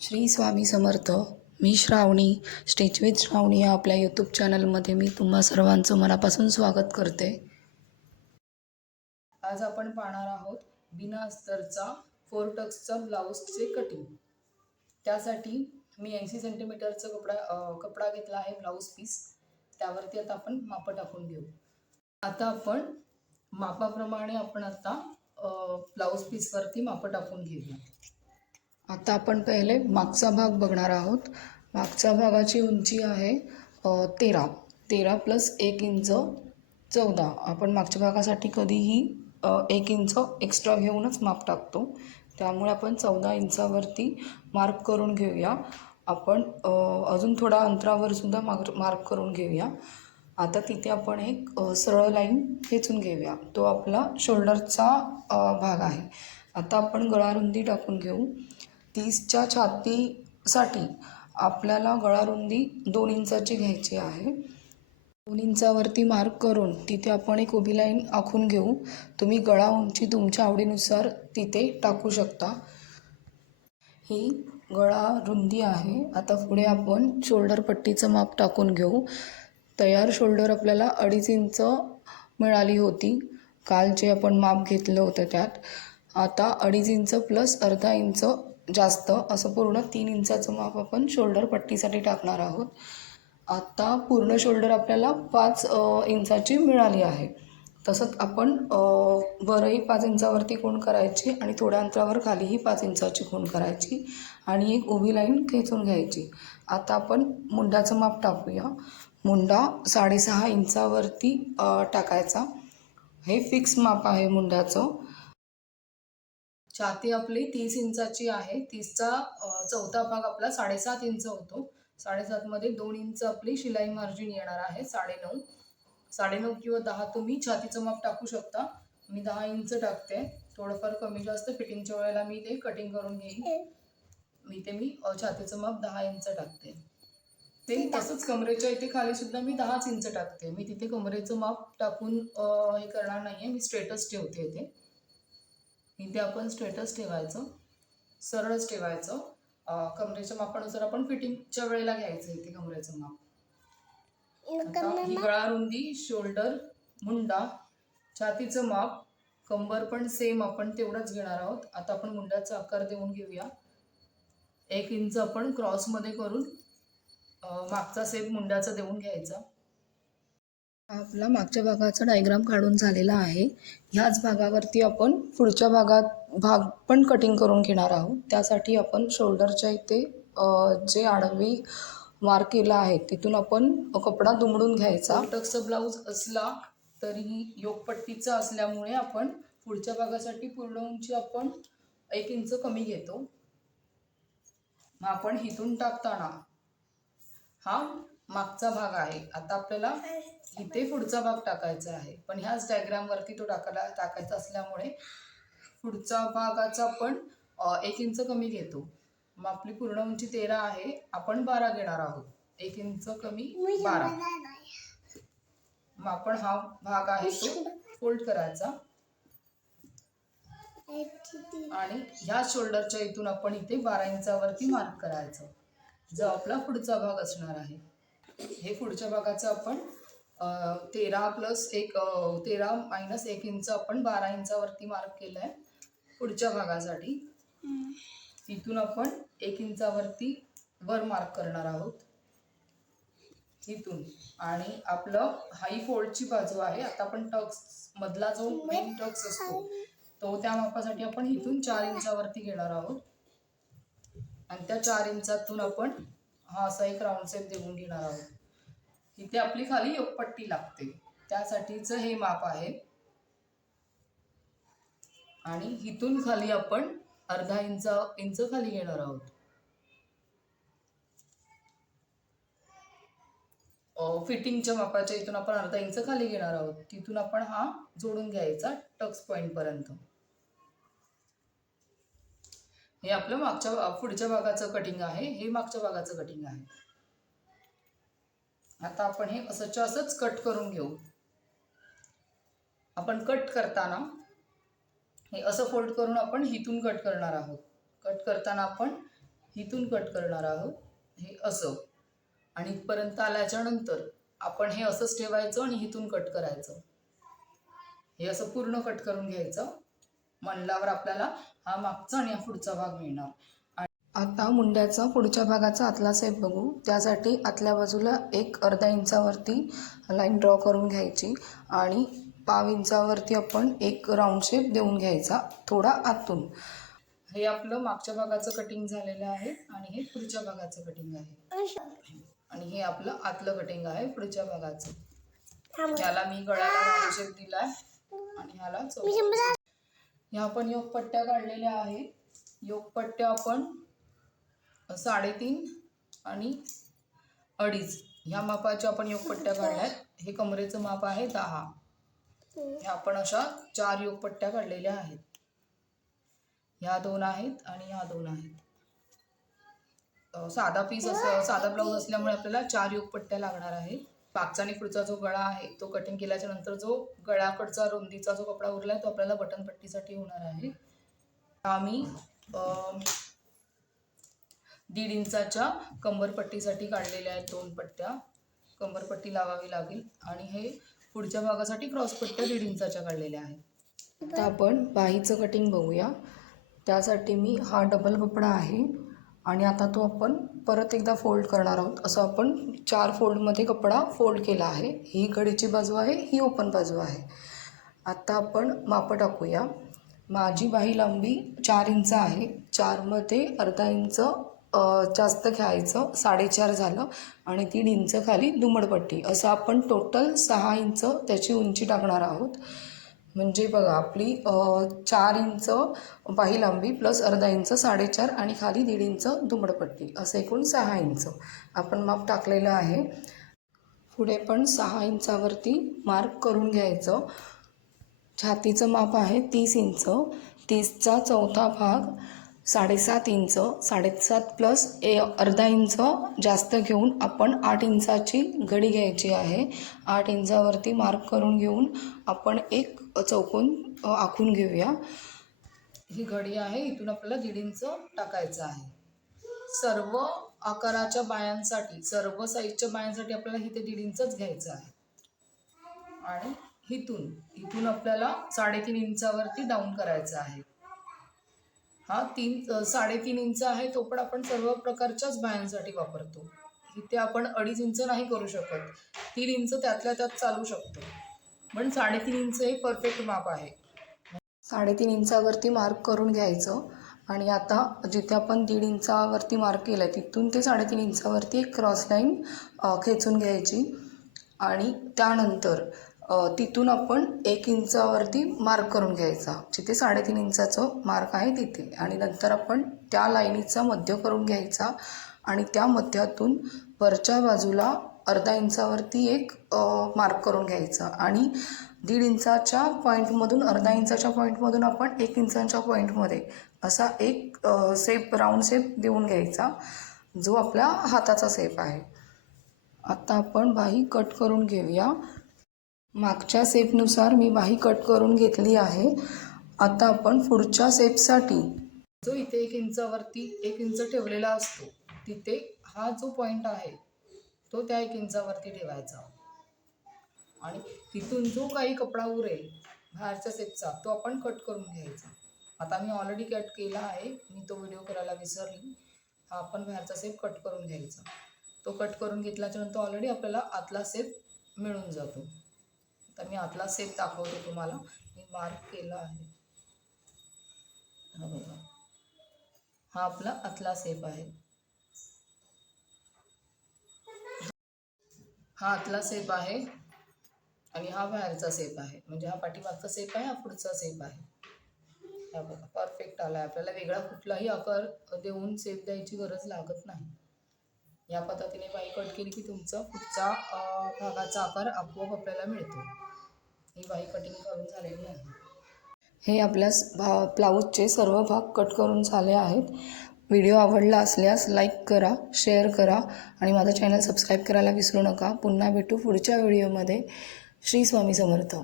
श्री स्वामी समर्थ. मी Shravani, stitch with Shravani या आपल्या यूट्यूब चॅनलमध्ये मी तुम्हा सर्वांचं मनापासून स्वागत करते. आज आपण पाहणार आहोत बिना अस्तरचा 4 टक्सचा ब्लाऊजचे कटिंग. त्यासाठी मी 80 सेंटीमीटरचा कपडा घेतला आहे, ब्लाऊज पीस. त्यावरती आता आपण माप टाकून घेऊ. आता आपण मापाप्रमाणे आता ब्लाऊज पीसवरती माप टाकून घेऊया. आता आपण पहिले मागचा भाग बघणार आहोत. मागच्या भागाची उंची आहे 13 प्लस 1 इंच 14. आपण मागच्या भागासाठी कधीही 1 इंच एक्स्ट्रा घेऊनच माप टाकतो, त्यामुळे आपण 14 इंचावरती मार्क करून घेऊया. आपण अजून थोडा अंतरावर सुद्धा मार्क करून घेऊया. आता तिथे आपण एक सरळ लाईन खेचून घेऊया. तो आपला शोल्डरचा भाग आहे. आता आपण गळारुंदी टाकून घेऊ. 30च्या छातीसाठी आपल्याला गळारुंदी 2 इंचाची घ्यायची आहे. 2 इंचावरती मार्क करून तिथे आपण एक उभी लाईन आखून घेऊ. तुम्ही गळा उंची तुमच्या आवडीनुसार तिथे टाकू शकता. ही गळा रुंदी आहे. आता पुढे आपण शोल्डर पट्टीचं माप टाकून घेऊ. तयार शोल्डर आपल्याला 2.5 इंच मिळाली होती. काल जे आपण माप घेतलं होतं त्यात. आता 2.5 इंच प्लस अर्धा इंच जास्त असं पूर्ण 3 इंचाचं माप आपण शोल्डर पट्टीसाठी टाकणार आहोत. आता पूर्ण शोल्डर आपल्याला 5 इंचाची मिळाली आहे. तसंच आपण वरही 5 इंचावरती खूण करायची आणि थोड्या अंतरावर खालीही 5 इंचाची खूण करायची आणि एक उभी लाईन खेचून घ्यायची. आता आपण मुंड्याचं माप टाकूया. मुंडा 6.5 इंचावरती टाकायचा. हे फिक्स माप आहे मुंड्याचं. छाती आपली 30 इंचाची आहे. 30चा चौथा भाग आपला 7.5 इंच होतो. 7.5 मध्ये 2 इंच आपली शिलाई मार्जिन येणार आहे. 9.5 किंवा 10 तुम्ही छातीचं माप टाकू शकता. मी 10 इंच टाकते. थोडंफार कमी जास्त फिटिंगच्या वेळेला मी ते कटिंग करून घेईन. मी छातीचं माप 10 इंच टाकते. ते तसंच कमरेच्या इथे खाली सुद्धा मी 10 इंच टाकते. मी तिथे कमरेचं माप टाकून हे करणार नाहीये. मी स्ट्रेटच ठेवते इथे. इथे आपण स्ट्रेटच ठेवायचं, सरळच ठेवायचं. कमरेच्या मापानुसार आपण फिटिंगच्या वेळेला घ्यायचं इथे कमरेचं माप. आता ही गळा रुंदी, शोल्डर, मुंडा, छातीचं माप, कंबर पण सेम आपण तेवढंच घेणार आहोत. आता आपण मुंड्याचा आकार देऊन घेऊया. 1 इंच आपण क्रॉसमध्ये करून मागचा सेप मुंड्याचा देऊन घ्यायचा. आपला मागच्या भागाचा डायग्राम काढून झालेला आहे. ह्याच भागावरती आपण पुढच्या भाग पण कटिंग करून घेणार आहोत. त्यासाठी आपण शोल्डरच्या इथे जे आडवी मार्क केला आहे तिथून आपण कपडा दुमडून घ्यायचा. टक्सचा ब्लाऊज असला तरीही योगपट्टीचा असल्यामुळे आपण पुढच्या भागासाठी पूर्ण उंची आपण 1 इंच कमी घेतो. मग आपण हिथून टाकताना हा मागचा भाग आहे. आता आपल्याला इथे पुढचा भाग टाकायचा आहे, पण ह्याच डायग्रामवरती तो टाकायचा असल्यामुळे पुढचा भागाचा आपण 1 इंच कमी घेतो. मग आपली पूर्ण उंची 13 आहे. आपण 12 घेणार आहोत. 1 इंच कमी 12. मग आपण हा भाग आहे तो फोल्ड करायचा आणि ह्या शोल्डरच्या इथून आपण इथे 12 इंचावरती मार्क करायचं, जो आपला पुढचा भाग असणार आहे. हे पुढच्या भागाचं आपण 13 प्लस 1 13 मायनस 1 इंच आपण 12 इंचावरती मार्क केलं आहे पुढच्या भागासाठी. तिथून आपण 1 इंचावरती वर मार्क करणार आहोत इथून. आणि आपलं हाई फोल्डची बाजू आहे. आता आपण टक्स मधला जो मेन टक्स असतो तो त्या मापासाठी आपण इथून 4 इंचावरती घेणार आहोत आणि त्या 4 इंचातून आपण हा असा एक राऊंड शेप देऊन घेणार आहोत. इथे आपली खाली योगपट्टी लागते, त्यासाठीचं हे माप आहे. आणि इथून खाली आपण अर्धा इंच खाली घेणार आहोत. फिटिंगच्या मापाच्या इथून आपण अर्धा इंच खाली घेणार आहोत. तिथून आपण हा जोडून घ्यायचा टक्स पॉइंट पर्यंत. हे आपलं पुढच्या भागाचं कटिंग आहे. हे मागच्या भागाचं कटिंग आहे. आता आपण हे असंच्या असंच कट करून घेऊ. आपण कट करताना हे असं फोल्ड करून आपण हिथून कट करणार आहोत. कट करताना आपण इथून कट करणार आहोत हे असं, आणि इथपर्यंत आल्याच्या नंतर आपण हे असंच ठेवायचं आणि इथून कट करायचं. हे असं पूर्ण कट करून घ्यायचं. म्हणल्यावर आपल्याला हा मागचा आणि हा पुढचा भाग मिळणार. आता मुंड्याचा पुढच्या भागाचा आतला शेप बघू. त्यासाठी आतल्या बाजूला एक अर्धा इंचावरती लाईन ड्रॉ करून घ्यायची आणि पाव इंचावरती आपण एक राऊंड शेप देऊन घ्यायचा थोडा आतून. हे आपलं मागच्या भागाचं कटिंग झालेलं आहे आणि हे पुढच्या भागाचं कटिंग आहे, आणि हे आपलं आतलं कटिंग आहे पुढच्या भागाचं. ह्याला मी गळ्याला राऊंड शेप दिलाय आणि ह्याला ह्या आपण योगपट्ट्या काढलेल्या आहेत. योगपट्ट्या आपण 3.5 आणि 2.5 ह्या मापाच्या आपण योगपट्ट्या काढल्यात. हे कमरेचं माप आहे 10. ह्या आपण अशा 4 योगपट्ट्या काढलेल्या आहेत. ह्या 2 आहेत आणि ह्या 2 आहेत. साधा पीस असं साधा ब्लाऊज असल्यामुळे आपल्याला 4 योगपट्ट्या लागणार आहेत. मागचा आणि पुढचा जो गळा आहे तो कटिंग केल्याच्या नंतर जो गळ्याकडचा रुंदीचा जो कपडा उरला आहे तो आपल्याला बटन पट्टीसाठी होणार आहे. आम्ही 1.5 इंचाच्या कंबरपट्टीसाठी काढलेल्या आहेत 2 पट्ट्या. कंबरपट्टी लावावी लागेल आणि हे पुढच्या भागासाठी क्रॉस पट्ट्या 1.5 इंचाच्या काढलेल्या आहेत. आता आपण बाहीचं कटिंग बघूया. त्यासाठी मी हा डबल कपडा आहे आणि आता तो आपण परत एकदा फोल्ड करणार आहोत. असं आपण 4 फोल्डमध्ये कपडा फोल्ड केला आहे. ही कडेची बाजू आहे, ही ओपन बाजू आहे. आता आपण मापं टाकूया. माझी बाही लांबी 4 इंच आहे. 4मध्ये अर्धा इंच जास्त घ्यायचं, 4.5 झालं आणि 1.5 इंच खाली दुमडपट्टी, असं आपण टोटल 6 इंच त्याची उंची टाकणार आहोत. म्हणजे बघा आपली 4 इंच बाही लांबी प्लस अर्धा इंच 4.5 आणि खाली 1.5 इंच दुमडपट्टी, असं एकूण 6 इंच आपण माप टाकलेलं आहे. पुढे पण 6 इंचावरती मार्क करून घ्यायचं. छातीचं माप आहे 30 इंच. 30चा चौथा भाग 7.5 इंच, 7.5 प्लस अर्धा इंच जास्त घेऊन आपण 8 इंचाची घडी घ्यायची आहे. 8 इंचावरती मार्क करून घेऊन आपण एक चौकोन आखून घेऊया. ही घडी आहे, इथून आपल्याला 1.5 इंच टाकायचं आहे. सर्व आकाराच्या बायांसाठी, सर्व साईजच्या बायांसाठी आपल्याला इथे 1.5 इंचच घ्यायचं आहे. आणि इथून आपल्याला 3.5 इंचावरती डाऊन करायचं आहे. हा 3.5 इंच आहे, तो पण आपण सर्व प्रकारच्याच बायांसाठी वापरतो. इथे आपण 2.5 इंच नाही करू शकत, 3 इंच त्यातल्या त्यात चालू शकतो, पण 3.5 इंच हे परफेक्ट माप आहे. 3.5 इंचावरती मार्क करून घ्यायचं आणि आता जिथे आपण 1.5 इंचावरती मार्क केलं आहे तिथून ते 3.5 इंचावरती एक क्रॉस लाईन खेचून घ्यायची आणि त्यानंतर तिथून आपण 1 इंचावरती मार्क करून घ्यायचा, जिथे 3.5 इंचाचं मार्क आहे तिथे, आणि नंतर आपण त्या लाईनीचा मध्य करून घ्यायचा आणि त्या मध्यातून वरच्या बाजूला अर्धा इंचावरती एक मार्क करून घ्यायचा आणि 1.5 इंचाच्या पॉईंटमधून अर्धा इंचाच्या पॉईंटमधून आपण 1 इंचाच्या पॉईंटमध्ये असा एक शेप राऊंड शेप देऊन घ्यायचा, जो आपल्या हाताचा शेप आहे. आता आपण बाही कट करून घेऊया. मागच्या शेपनुसार मी बाही कट करून घेतली आहे. आता आपण पुढच्या शेपसाठी जो इथे 1 इंचावरती 1 इंच ठेवलेला असतो तिथे हा जो पॉईंट आहे तो त्या 1 इंचावरती ठेवायचा आणि तिथून जो काही कपडा उरेल बाहेरच्या शेपचा तो आपण कट करून घ्यायचा. आता मी ऑलरेडी कट केला आहे, मी तो व्हिडिओ करायला विसरली. हा आपण बाहेरचा शेप कट करून घ्यायचा. तो कट करून घेतल्याच्या नंतर ऑलरेडी आपल्याला आतला शेप मिळून जातो. तर मी आतला शेप दाखवते तुम्हाला. मी मार्क केला आहे, हा बघा, हा आपला आतला शेप आहे. हा आतला शेप आहे आणि हा बाहेरचा शेप आहे. म्हणजे हा पाठीमागचा शेप आहे, हा पुढचा शेप आहे. हा बघा परफेक्ट आला आहे. आपल्याला वेगळा कुठलाही आकार देऊन शेप द्यायची गरज लागत नाही. या पद्धतीने बाही कट केली की तुमचा पुढचा भागाचा आकार आपोआप आपल्याला मिळतो. ही बाही कटिंग करून झालेली आहे. हे आपल्या ब्लाऊजचे सर्व भाग कट करून झाले आहेत. व्हिडिओ आवडला असल्यास लाईक करा, शेअर करा आणि माझं चॅनल सबस्क्राईब करायला विसरू नका. पुन्हा भेटू पुढच्या व्हिडिओमध्ये. श्री स्वामी समर्थ.